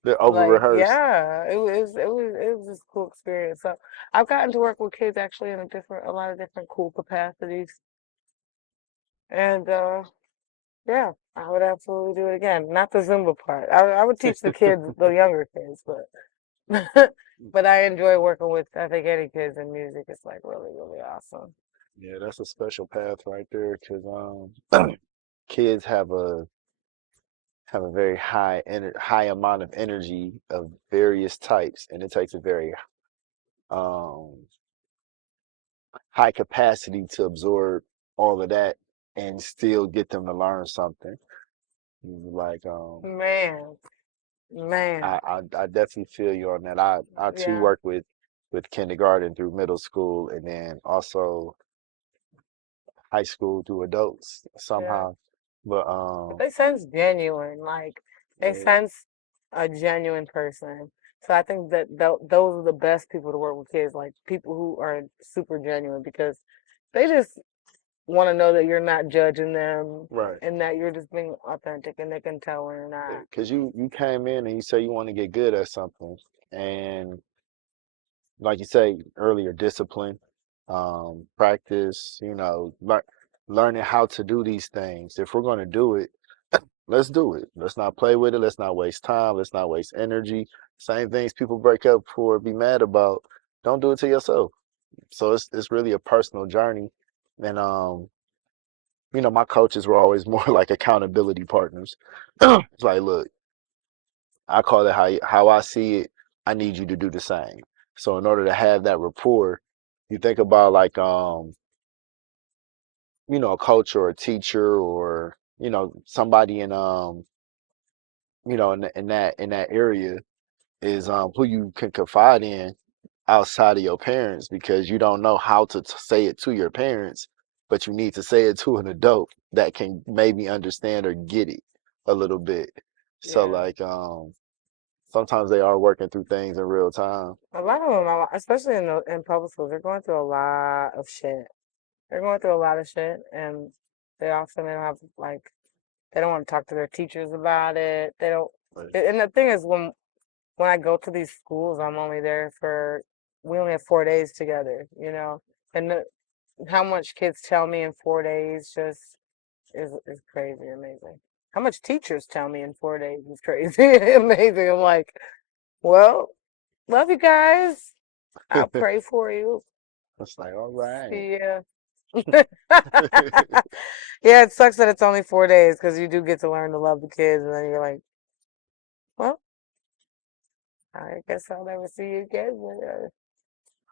They're over Like, rehearsed. yeah, it was just a cool experience. So I've gotten to work with kids actually in a lot of different cool capacities. And yeah, I would absolutely do it again. Not the Zumba part. I would teach the kids, the younger kids, but but I enjoy working with I think any kids in music. It's like really, really awesome. Yeah, that's a special path right there because kids have a very high amount of energy of various types, and it takes a very um high capacity to absorb all of that and still get them to learn something. Like Man, I, man, I I definitely feel you on that. I too yeah, work with kindergarten through middle school and then also high school through adults yeah. somehow. But But they sense genuine, like they yeah, sense a genuine person. So I think that those are the best people to work with kids, like people who are super genuine because they just want to know that you're not judging them right. and that you're just being authentic and they can tell when you're not. Because you came in and you say you want to get good at something, and like you say earlier, discipline, practice, learning how to do these things. If we're going to do it, let's do it. Let's not play with it. Let's not waste time. Let's not waste energy. Same things people break up for, be mad about. Don't do it to yourself. So it's really a personal journey. And my coaches were always more like accountability partners. It's like, look, I call it how I see it. I need you to do the same. So in order to have that rapport, you think about like a coach or a teacher or somebody in that area is who you can confide in outside of your parents because you don't know how to say it to your parents, but you need to say it to an adult that can maybe understand or get it a little bit. So Yeah. like sometimes they are working through things in real time. A lot of them, especially in public schools, they're going through a lot of shit. They're going through a lot of shit, and they don't have like they don't want to talk to their teachers about it. They don't. But And the thing is, when I go to these schools, I'm only there for we only have 4 days together, and how much kids tell me in 4 days just is crazy, amazing. How much teachers tell me in 4 days is crazy, amazing. I'm like, well, love you guys. I'll pray for you. it's like, all right. Yeah. Yeah, it sucks that it's only 4 days because you do get to learn to love the kids, and then you're like, well, I guess I'll never see you again. But,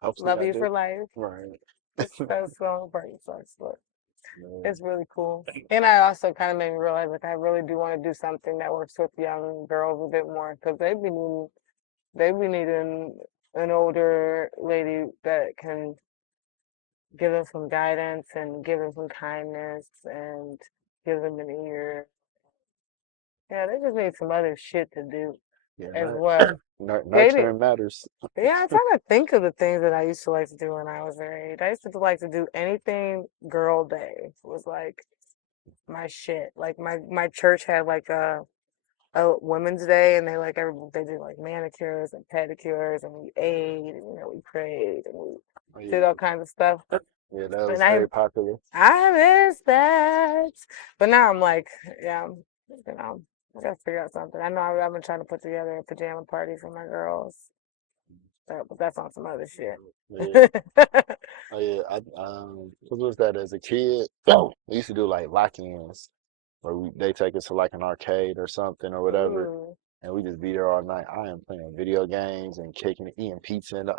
Hopefully love I you do. for life. Right. It's so pretty sucks, but Yeah. it's really cool. And I also kind of made me realize like I really do want to do something that works with young girls a bit more because they be needing an older lady that can give them some guidance and give them some kindness and give them an ear. Yeah, they just need some other shit to do Yeah, as well. Dating. nurturing matters. Yeah, I'm trying to think of the things that I used to like to do when I was their age. I used to like to do anything girl day was like my shit. Like my church had like a women's day and they did like manicures and pedicures and we ate and we prayed and we Oh, did yeah, all kinds of stuff. yeah, that And was very popular. I miss that. But now I'm like, yeah, I gotta figure out something. I know I've been trying to put together a pajama party for my girls. But that's on some other shit. Yeah. Oh yeah, what was that as a kid? We used to do like lock-ins where they take us to like an arcade or something or whatever, Ooh. and we just be there all night. I am playing video games and kicking it, eating pizza and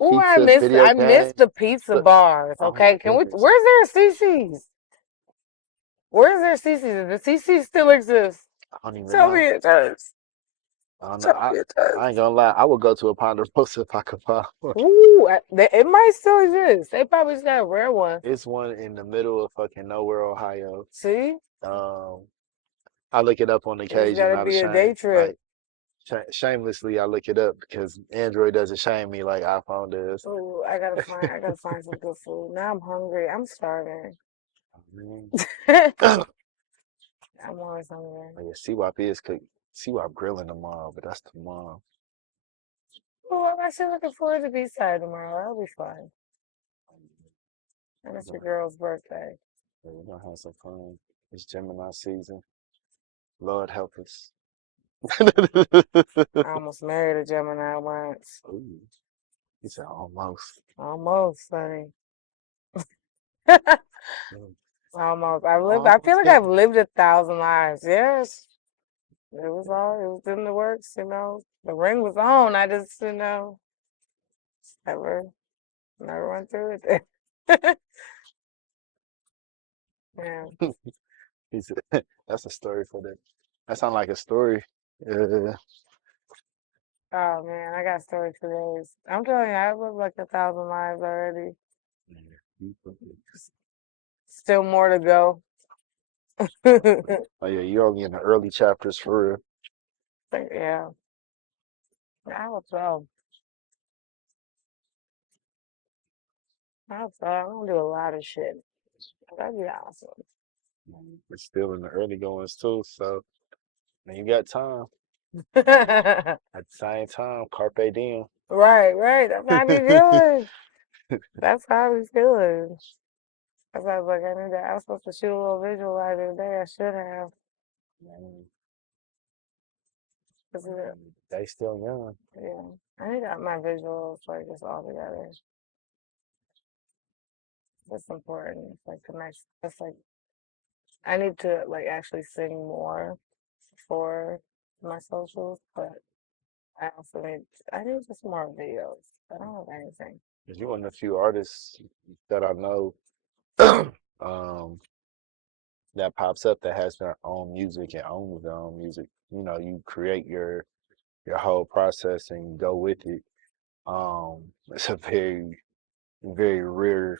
Ooh, pizza, video I missed games. the pizza Look, bars. oh my Okay, goodness. where's their CC's? Where's their CC's? Does the CC still exist? I don't even Tell me know. it does. I don't know. Tell me it I ain't does. gonna lie. I would go to a Ponderosa if I could find one. Ooh, it might still exist. They probably just got a rare one. It's one in the middle of fucking nowhere, Ohio. See? Um, I look it up on It just occasion, gotta not be a day ashamed. trip. Like shamelessly, I look it up because Android doesn't shame me like iPhone does. Ooh, I gotta find some good food. Now I'm hungry. I'm starving. Man. I'm Oh always hungry. yeah, CWAP is cook. CWAP grilling tomorrow, but that's tomorrow. Oh, I'm actually looking forward to B-side tomorrow. That'll be fun. And We're it's your gonna, girl's birthday. we're gonna have some fun. It's Gemini season. Lord help us. I almost married a Gemini once. Ooh, he said almost. Almost, honey. Mm. Almost. I feel Almost like got I've it. lived 1,000 lives. Yes. It was in the works. The ring was on. I just, never, never went through it. Yeah. He said, that's a story for that. That sounds like a story. Yeah. Oh man, I got stories for days. I'm telling you, I've lived like 1,000 lives already. Still more to go. Oh yeah, you're only in the early chapters for real. Yeah, I hope so. I hope so. I'm gonna do a lot of shit. That'd be awesome. We're still in the early goings too, so now you got time. At the same time, carpe diem. Right, right. That's how I be feeling. That's how I be feeling. That's why I was like, I was supposed to shoot a little visualizer today. I should have. Man, 'Cause they still young. yeah, I need my visuals like just all together. That's important. It's like connection. That's like I need to like actually sing more for my socials, but I also I need just more videos. I don't have anything. 'Cause you're one of the few artists that I know um, that pops up that has their own music and owns their own music. You know, you create your whole process and you go with it. It's a very rare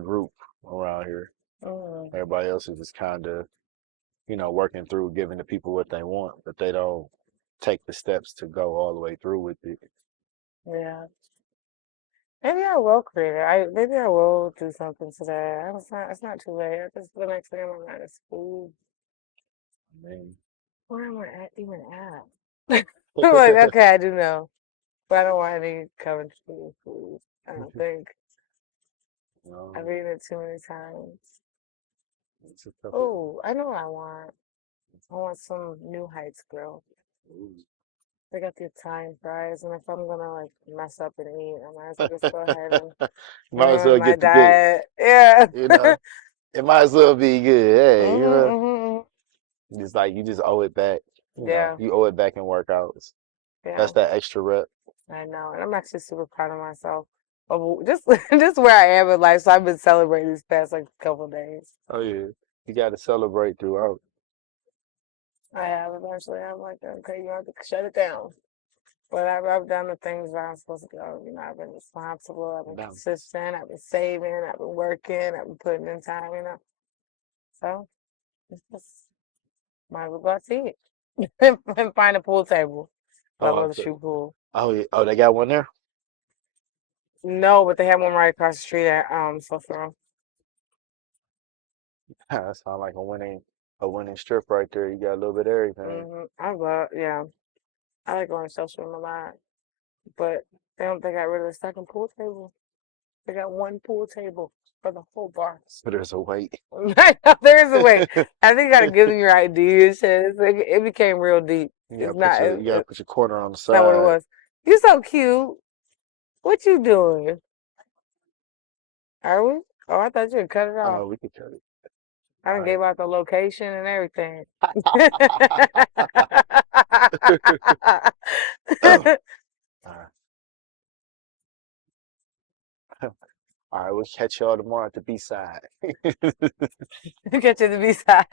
group around here. Mm, Everybody else is just kind of, working through giving the people what they want, but they don't take the steps to go all the way through with it. yeah. Maybe I will create it. Maybe I will do something today. It's not too late. The next thing on my mind is food. I mean, Where am I at even at? I'm like, okay, I do know. But I don't want any covered food. I don't think. I've um, eaten it too many times. it's a couple. Oh, I know what I want. I want some New Heights grill. They got the Italian fries, and if I'm gonna like mess up and eat, I might as well just go ahead and Might as ruin well my get the good, diet. Yeah. you know. It might as well be good. Hey, Hmm. just like you just owe it back. Yeah, You owe it back in workouts. yeah, That's that extra rep. I know, and I'm actually super proud of myself. Of just just where I am in life. So I've been celebrating these past like couple days. Oh yeah, you got to celebrate throughout. I have eventually. I'm like, okay, you have to shut it down. But I've done the things where I'm supposed to go. I've been responsible. I've been Down. consistent. I've been saving. I've been working. I've been putting in time. So it's just might as well go out to eat and find a pool table. I Oh, love the shoe pool. oh yeah. Oh, they got one there. No, but they have one right across the street at Social. That sounds like a winning strip right there. You got a little bit of everything. Yeah. I like going to Social Room a lot, but they got rid of the second pool table. They got one pool table for the whole bar. So there's a wait. I know there is a way. I think you gotta give them your ID and shit. It became real deep. You gotta put your quarter on the It's not what it side. was. You so cute. What you doing? Are we? Oh, I thought you had cut it off. Oh, we could cut it. I done All gave out the location and everything. right. All right. All right. We'll catch y'all tomorrow at the B side. Get to the B side.